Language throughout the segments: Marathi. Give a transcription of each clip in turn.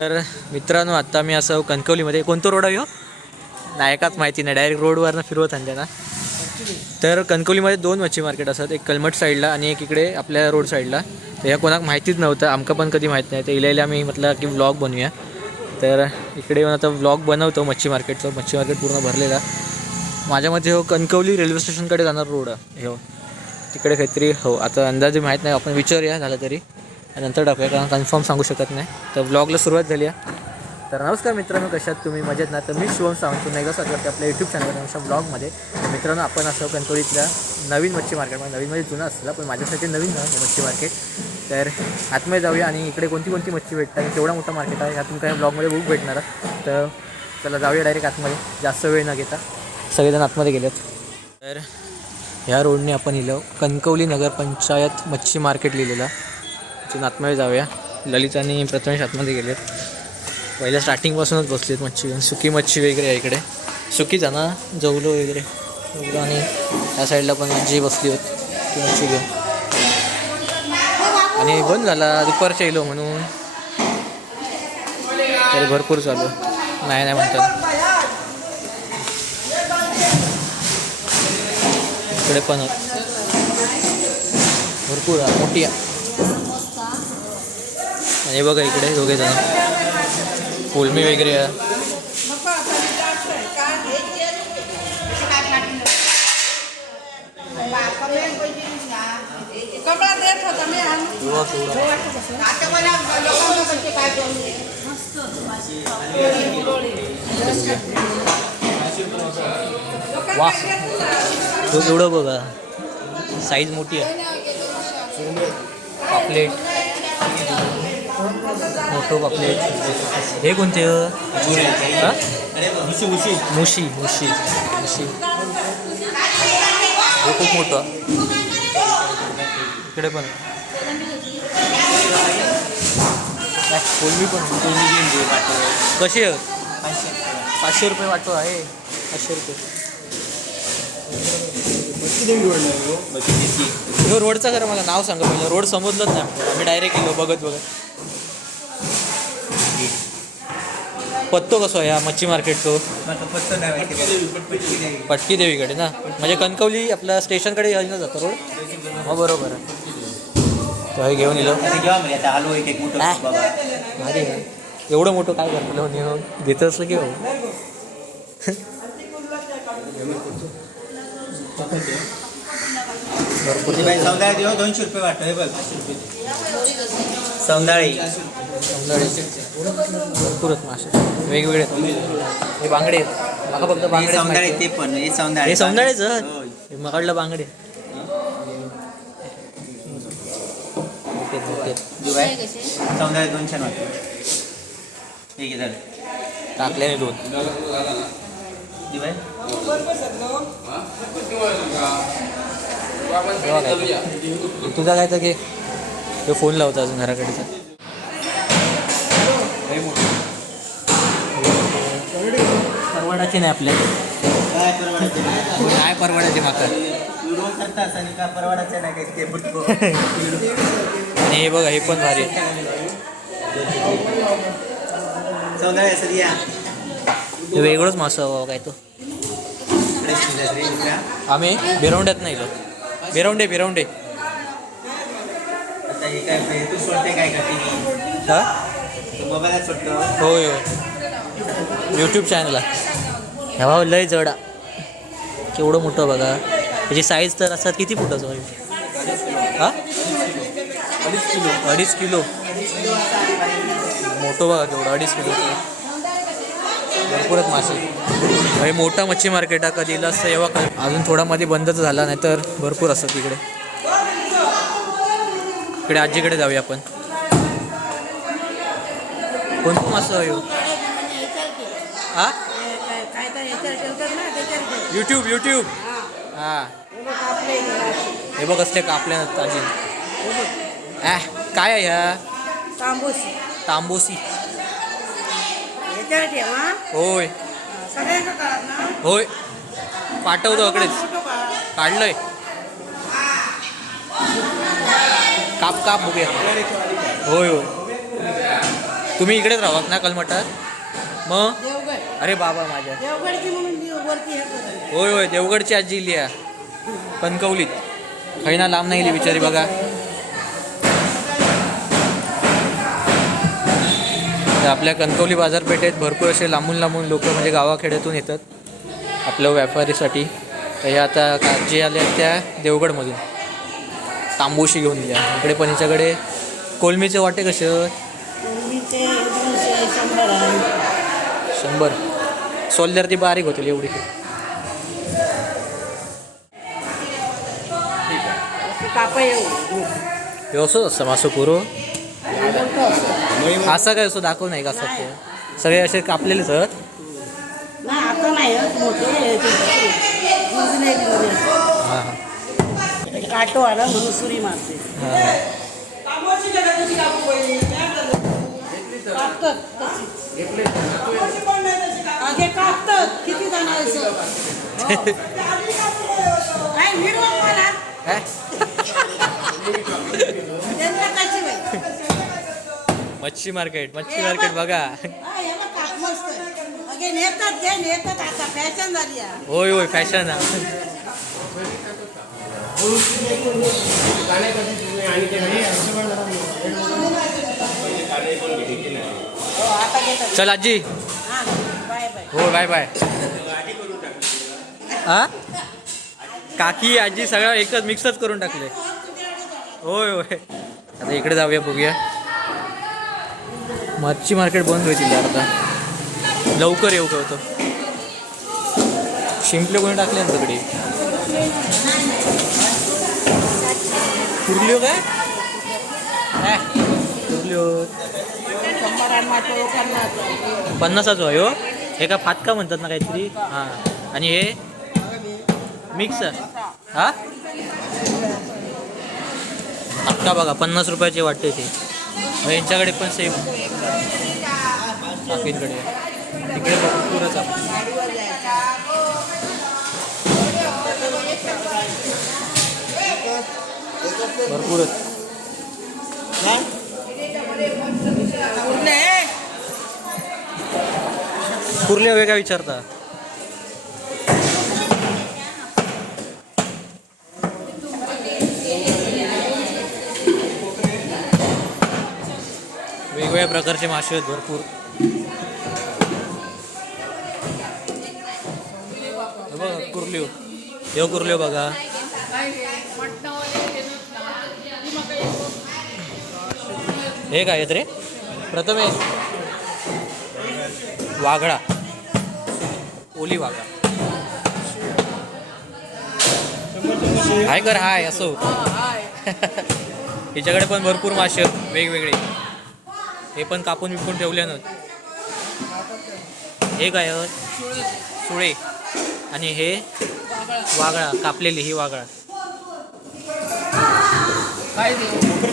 तर मित्रांनो आता मी असं कणकवलीमध्ये कोणतं रोड आहे हो? नायकाच माहिती नाही. डायरेक्ट रोडवरनं फिरवत आणते ना तर कणकवलीमध्ये दोन मच्छी मार्केट असतात. एक कलमट साईडला आणि एक इकडे आपल्या रोड साईडला तर या कोणाक माहितीच नव्हतं. आमका पण कधी माहीत नाही. तर इले आम्ही म्हटलं की व्लॉग बनवूया. तर इकडे येऊन आता व्लॉग बनवतो मच्छी मार्केटचं मच्छी मार्केट पूर्ण भरलेला. माझ्या मते हो कणकवली रेल्वे स्टेशनकडे जाणार रोड आहे. हो. तिकडे काहीतरी हो. आता अंदाजे माहीत नाही. आपण विचारूया झालं तरी. नंतर टाकूया कारण कन्फर्म सांगू शकत नाही. तर ब्लॉगला सुरुवात झाली आहे. तर नमस्कार मित्रांनो कशात तुम्ही? मजेत ना? तर मी शिवम सांगतो पुन्हा एकदा स्वागत करते आपल्या यूट्यूब चॅनलवर आमच्या ब्लॉगमध्ये मित्रांनो आपण असं कणकवलीतल्या नवीन मच्छी मार्केटमध्ये नवीन म्हणजे जुनं असला पण माझ्यासाठी नवीन मच्छी मार्केट तर आतमध्ये जाऊया आणि इकडे कोणती कोणती मच्छी भेटतात आणि केवढा मोठा मार्केट आहे ह्यातून काही ब्लॉगमध्ये बुक भेटणार तर चला जाऊया डायरेक्ट आतमध्ये. जास्त वेळ न घेता सगळेजण आतमध्ये गेलेत. तर ह्या रोडने आपण इलो कणकवली नगरपंचायत मच्छी मार्केट लिहिलेलं तिथून आतमध्ये जाऊया. ललित आणि प्रथमेश आतमध्ये गेलेत. पहिल्या स्टार्टिंगपासूनच बसलेत मच्छी घेऊन. सुकी मच्छी वगैरे आहे इकडे. सुकीच आहे ना जवलो वगैरे. जवलो आणि त्या साईडला पण जी बसली होती ती मच्छी घेऊन. आणि बंद झाला. दुपारच्या येलो म्हणून. तरी भरपूर चालू नाही नाही म्हणतात इकडे पण भरपूर आहे, मोठी आहे. हे बघा इकडे दोघे जण. कोलमी वगैरे वा. तो एवढं बघा. साईज मोठी आहे. पापलेट मोठं पापलेट हे कोणते मुशी मुशी मुशी मुशी. हे खूप मोठं. इकडे पण. नाही, कोलमी पण कशी आहे? पाचशे रुपये वाटतो आहे. पाचशे रुपये. रोडचा खरं मला नाव सांगा पहिलं. रोड समजलंच नाही आम्ही डायरेक्ट गेलो बघत बघत. पत्तो कसो आहे हा मच्छी मार्केट तो पटकी देवीकडे ना? म्हणजे कणकवली आपल्या स्टेशनकडे येऊन जातो रोड? हो बरोबर आहे. तर हे घेऊन येलो. भारी आहे. एवढं मोठं काय करतो? नेऊन देतं असलं की हो. दोनशे रुपये वाटतो हे बघ. सौंदाळे. सौंदर्य भरपूर आहेत मासे. वेगवेगळे. हे बांगडे आहेत. मला फक्त हे बांगडे सौंदाळे ते पण हे सौंदाळे हे सौंदाळेच. हे. मकडलं बांगडे? सौंदाळे दोनशे वाटतो. ठीक आहे झालं टाकल्याने दोन. तुझा काय तर घे. तो फोन लावता अजून घराकडेचा. परवडाची नाही आपल्या काय परवडायचं नाही. नाही परवडायची माका व्हिडिओ का? परवडायचं नाही काही ते बुटको आणि हे बघा हे पण भारी आहे. या. वेगळंच मासा काय तो. आम्ही बिरवंड्यात नाही लो बिरवंडे बिरवंडे आता काय काय हा? होय होय. यूट्यूब चॅनलला ह्या भाऊ लय जडा केवढं मोठं बघा. त्याची साईज तर असतात किती फुटाचं होईल हा? अडीच किलो. अडीच किलो मोठं बघा केवढं अडीच किलोचं भरपूरच मासे. हे मोठा मच्छी मार्केट हा कधी असतं एव्हा कधी अजून थोडा मध्ये बंदच झाला नाही तर भरपूर असतं तिकडे. इकडे आजीकडे जाऊया आपण. कोणतं मासं आहे हो? हां? हा काय तर याच्यावर केलं ना त्याच्यावर युट्यूब युट्यूब हा. हे. बघ असले कापले ताजी ॲ काय आहे ह्या? तांबूस तांबोसी होय. होय. पाठवतो अकडेच. काढलंय. काप काप बघूया. होय होय. तुम्ही इकडेच राहात ना कलमठात मग? अरे बाबा माझ्या. देवगडची म्हणून ती वरती हे करत होय होय देवगडची आजी इली आहे. कणकवलीत. खैना लांब नाही इली बिचारी बघा. तर आपल्या कणकवली बाजारपेठेत भरपूर असे लांबून लांबून लोक म्हणजे गावाखेड्यातून येतात आपल्या व्यापारीसाठी. तर हे आता का- जे आले आहेत त्या देवगडमधून. तांबूशी घेऊन दिल्या इकडे पण हिच्याकडे कोलमीचे वाटे कसे पूर्वीचे दोनशे शंभर आहे. शंभर. सोलल्यावर ती बारीक होतील एवढी. असं कापा येऊ व्यवस्थित असतं मासं पुरो? असं काय असं दाखव नाही का असं? ते सगळे असे कापलेलेच आहेत. नाही आता नाही हं, हे. काटो आला म्हणून सुरी मारते. कापतात. अगे कापतात. किती जण आहे? मच्छी मार्केट मच्छी मार्केट बघा. हा, हे बघ, काप मस्त आहे. अगे नेतात घे नेतात आता फॅशन झाली आहे. होय होय फॅशन हो, आता घेतात चल आजी. हो बाय बाय. हा? काकी आजी सगळं एकच मिक्सच करून टाकले. होय होय. आता इकडे जाऊया बघूया. मच्छी मार्केट बंद होईल आता. लवकर येऊ का होतं शिंपले कोणी टाकले ना तिकडे? कुर्लिओ काय? काय? पन्नासाचो पन्नासाच आहे हो. हे का फातका म्हणतात ना काहीतरी? हां. आणि हे? मिक्सर. हा? फातका बघा पन्नास रुपयाचे वाटते ते. मग यांच्याकडे पण सेम काकींकडे तिकडे भरपूरच. भरपूरच कुर्ले हवे का विचारता. वेगवेगळ्या प्रकारचे मासे आहेत भरपूर. हे बघा कुर्लिओ हे कुर्लिओ बघा. हे काय आहेत रे? प्रथमेश वाघळा ओली वाघळा हाय कर हाय असो. हिच्याकडे पण भरपूर मासे आहेत, वेगवेगळे. हे पण कापून विकून ठेवले ना हे काय सुळे. आणि हे वागळा कापलेली ही वागळा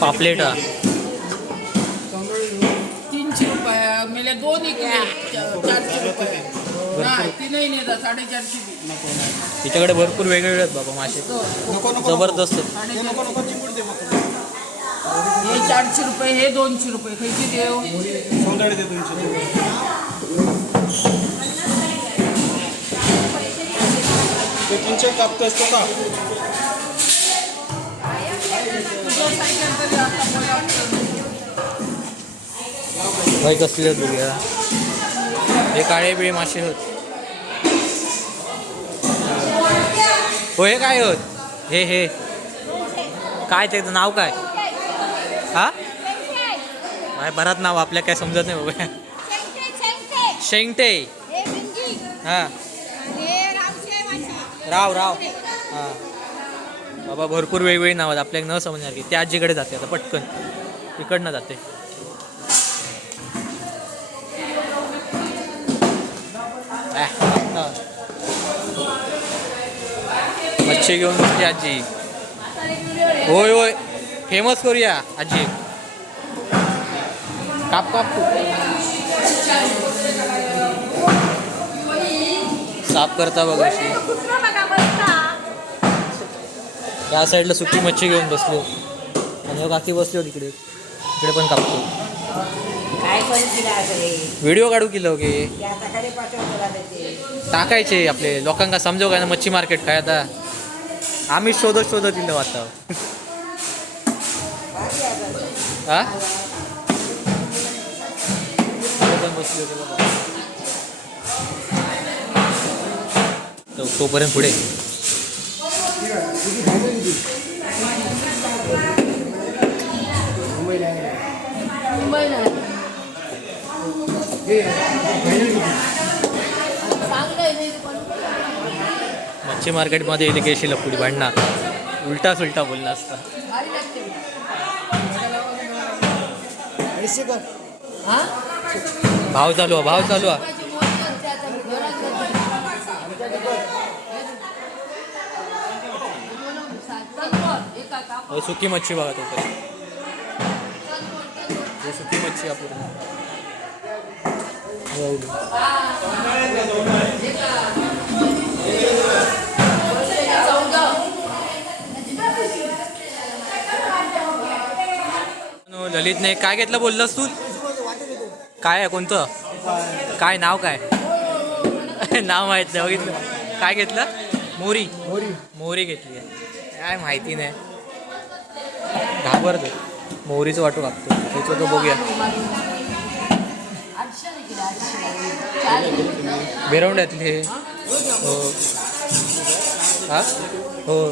पापलेटा. तीनशे रुपये मेले दोन इकडे चारशे रुपये. नाही तीनही नेता साडेचारशे बी. हिच्याकडे भरपूर वेगवेगळे आहेत बाबा मासे. जबरदस्त आहेत. हे चारशे रुपये हे दोनशे रुपये. खयची देव? तीनशे कापतो असतो का? भाई कसले आहेत बघूया हे काळे बिळे मासे होत. हो हे काय होत? हे हे. काय त्याचं नाव काय? हा? काय बराच नाव आपल्या काय समजत नाही बाबा. शेंगटे हा. राव राव. हा. बाबा भरपूर वेगवेगळी नाव आहेत. आपल्याला न समजणार की त्या आजीकडे जाते आता पटकन. इकडनं जाते. मच्छी घेऊन बसली आजी. होय होय. फेमस करूया आजी. काप काप. साफ करता बघ अशी. या साईडला सुकी मच्छी घेऊन बसलो. आणि काकी बसली होती इकडे. इकडे पण कापतो. व्हिडिओ काढू किलो की ते आता कडे पाठवतो आता ते टाकायचे आपले लोकांका समजव काय ना मच्छी मार्केट काय आता? आम्ही शोधत शोधत इथं वाटतं हा. तो- तोपर्यंत पुढे. मच्छी मार्केटमध्ये इथे केशी लपुडी भांडणार उलटा सुलटा बोलला असता. भाव चालू आहे भाव चालू आहे अहो, सुकी मच्छी बघा तो सुकी मच्छी आपण ललित नाही काय घेतलं बोललास तू? काय आहे कोणतं? काय नाव काय? नाव माहीत नाही बघितलं. काय घेतलं? मोरी. मोरी मोरी घेतली आहे. काय माहिती नाही. घाबरतो मोहरीचं वाटू लागतो त्याचं तो बघूया. बेरवंड्यातले हे हो. हा? हो.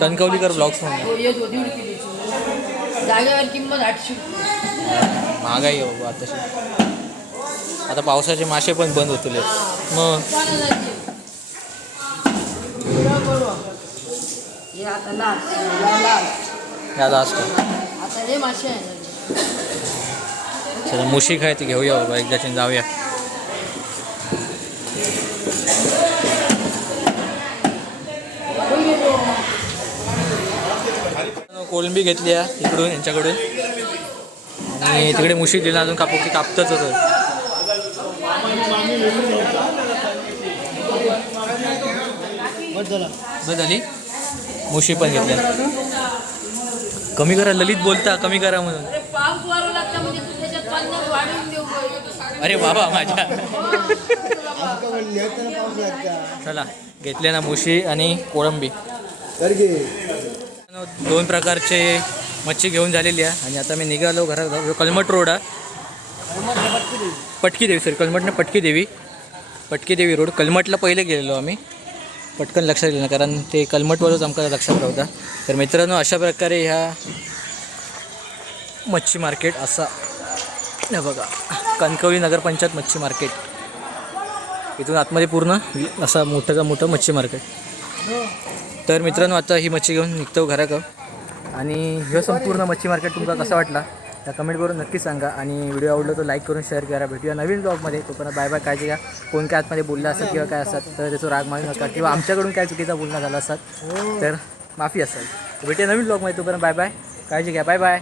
कणकवलीकर ब्लॉग्स म्हणून. जागेवर किंमत आठशे रुपये. महागाई बाबा आताशी आता पावसाचे मासे पण बंद होतील. मग? हे. या लास्ट हे चला मुशी खाय ती घेऊया बाबा एकदाची जाऊया. कोलंबी घेतली आहे इकडून यांच्याकडून. आणि तिकडे मुशी दिला अजून कापू की कापतच होतं. बस झाली. मुशी पण घेतल्या. कमी करा ललित बोलता कमी करा म्हणून. अरे म्हणजे तू त्याच्यात पन्नास वाढवून देऊ का? अरे बाबा माझ्या. चला. घेतले ना मुशी आणि कोळंबी. दोन प्रकारचे मच्छी घेऊन झालेली आहे. आणि आता मी निघालो घरात कलमट रोड आहे. पटकी देवी सॉरी कलमटनं पटकी देवी पटकी देवी रोड. कलमटला पहिले गेलेलो आम्ही. पटकन लक्षात गेलं नाही कारण ते कलमटवरच आमच्या लक्षात राहता तर मित्रांनो अशा प्रकारे ह्या मच्छी मार्केट असा हे बघा कणकवली नगरपंचायत मच्छी मार्केट. इथून आतमध्ये पूर्ण असा मोठंचा मोठं मच्छी मार्केट. तर मित्रांनो आता ही मच्छी घेऊन निघतो घराकडं. आणि ह्यो संपूर्ण मच्छी मार्केट तुमचा कसा वाटला? त्या कमेंट करून नक्की सांगा. आणि व्हिडिओ आवडला तर लाईक करून शेअर करा. भेटूया नवीन ब्लॉगमध्ये तोपर्यंत बाय बाय काळजी घ्या. कोण काय आतमध्ये बोलला असतात किंवा काय असतात तर त्याचं राग मानू नका. किंवा आमच्याकडून काय चुकीचा बोलणं झाला असतात तर माफी असेल. भेटूया नवीन ब्लॉगमध्ये तोपर्यंत बाय बाय काळजी घ्या. Bye bye